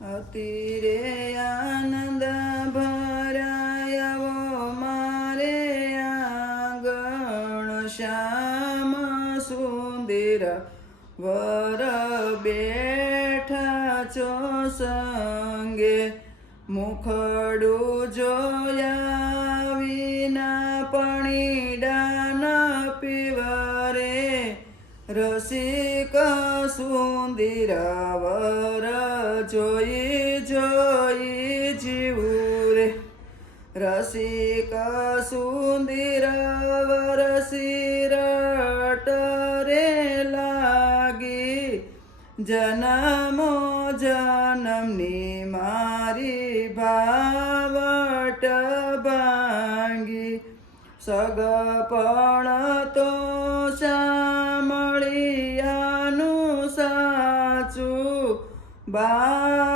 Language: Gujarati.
અતિરે આનંદ ભરાયો મારે આંગણ, શ્યામ સુંદર વર બેઠા છો સંગે. મુખડું જોયા વિના પણીડા ન પીવરે, રસિક સુંદર વર જોઈ જોઈ જીવું રે. રસિક સુંદર વર શિરટ રે લાગી, જન્મો જન્મની મારી ભાવટ ભાંગી. સગપણ તો સાંભળિયાનું સાચું બા